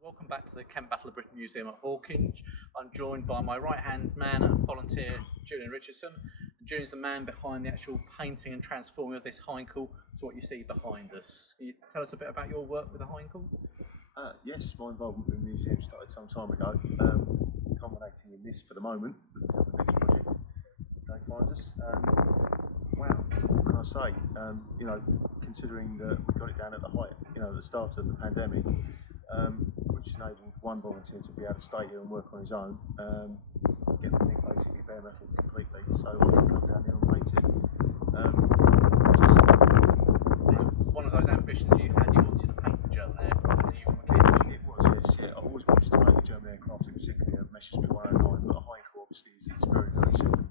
Welcome back to the Kent Battle of Britain Museum at Hawkinge. I'm joined by my right-hand man and volunteer, Julian Richardson. Julian's the man behind the actual painting and transforming of this Heinkel to what you see behind us. Can you tell us a bit about your work with the Heinkel? Yes, my involvement in the museum started some time ago, culminating in this for the moment, until the next project they find us. Wow, what can I say? Considering that we got it down at the height, at the start of the pandemic, which enabled one volunteer to be able to stay here and work on his own, get the thing basically bare metal completely, so I could come down here and paint it. One of those ambitions you had, you wanted to paint the German aircraft, didn't you, from a kid? It was, yes, yeah. I always wanted to paint a German aircraft, particularly a Messerschmitt 109, but a Heinkel obviously is very, very second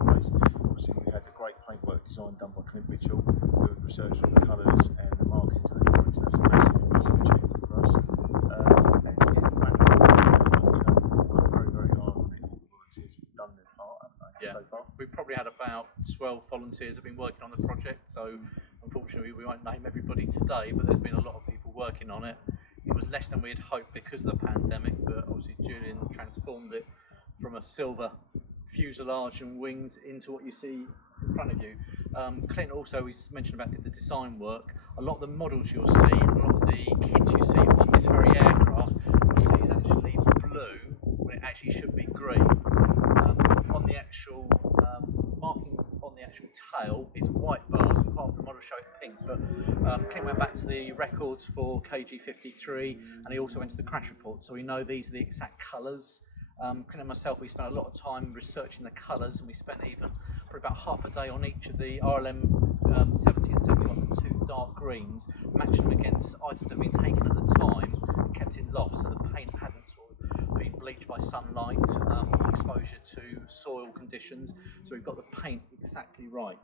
place. Obviously we had the great paintwork design done by Clint Mitchell, who had researched all the colours and the markings of the drawings. That's a massive achievement for us. And getting back to worked very, very hard on it. All the volunteers have done their part, haven't they, so far? We've probably had about 12 volunteers have been working on the project, so unfortunately we won't name everybody today, but there's been a lot of people working on it. It was less than we had hoped because of the pandemic, but obviously Julian transformed it from a silver fuselage and wings into what you see in front of you. Clint also, we mentioned about did the design work. A lot of the models you'll see, a lot of the kits you see on this very aircraft, you'll see is actually blue when it actually should be green. On the actual markings on the actual tail is white bars, and part of the model show it pink. But Clint went back to the records for KG 53, and he also went to the crash report, so we know these are the exact colours. Clint and myself, we spent a lot of time researching the colours, and we spent even for about half a day on each of the RLM 70 and 71, the two dark greens, matching them against items that had been taken at the time and kept in loft, so the paint hadn't sort of been bleached by sunlight, exposure to soil conditions, so we've got the paint exactly right.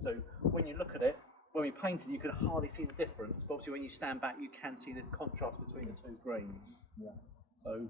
So when you look at it, when we painted, you could hardly see the difference, but obviously when you stand back, you can see the contrast between the two greens. Yeah. So.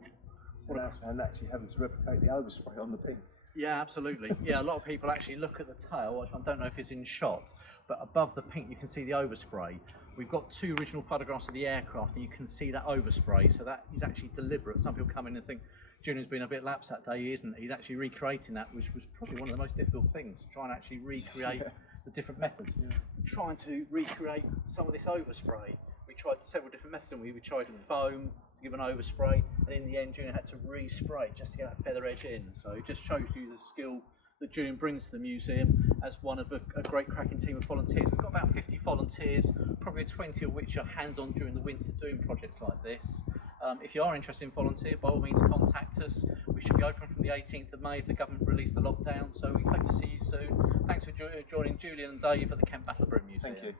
And actually having to replicate the overspray on the pink. Yeah, absolutely. Yeah, a lot of people actually look at the tail, which I don't know if it's in shot, but above the pink you can see the overspray. We've got two original photographs of the aircraft and you can see that overspray, so that is actually deliberate. Some people come in and think Julian's been a bit lapsed that day, isn't he? He's actually recreating that, which was probably one of the most difficult things, to try and actually recreate the different methods. Yeah. Trying to recreate some of this overspray. We tried several different methods, and we tried foam to give an overspray, and in the end Julian had to re-spray just to get that feather edge in. So it just shows you the skill that Julian brings to the museum as one of a great cracking team of volunteers. We've got about 50 volunteers, probably 20 of which are hands-on during the winter doing projects like this. If you are interested in volunteer, by all means contact us. We should be open from the 18th of May if the government release the lockdown, so we hope to see you soon. Thanks for joining Julian and Dave at the Kent Battle of Britain Museum. Thank you.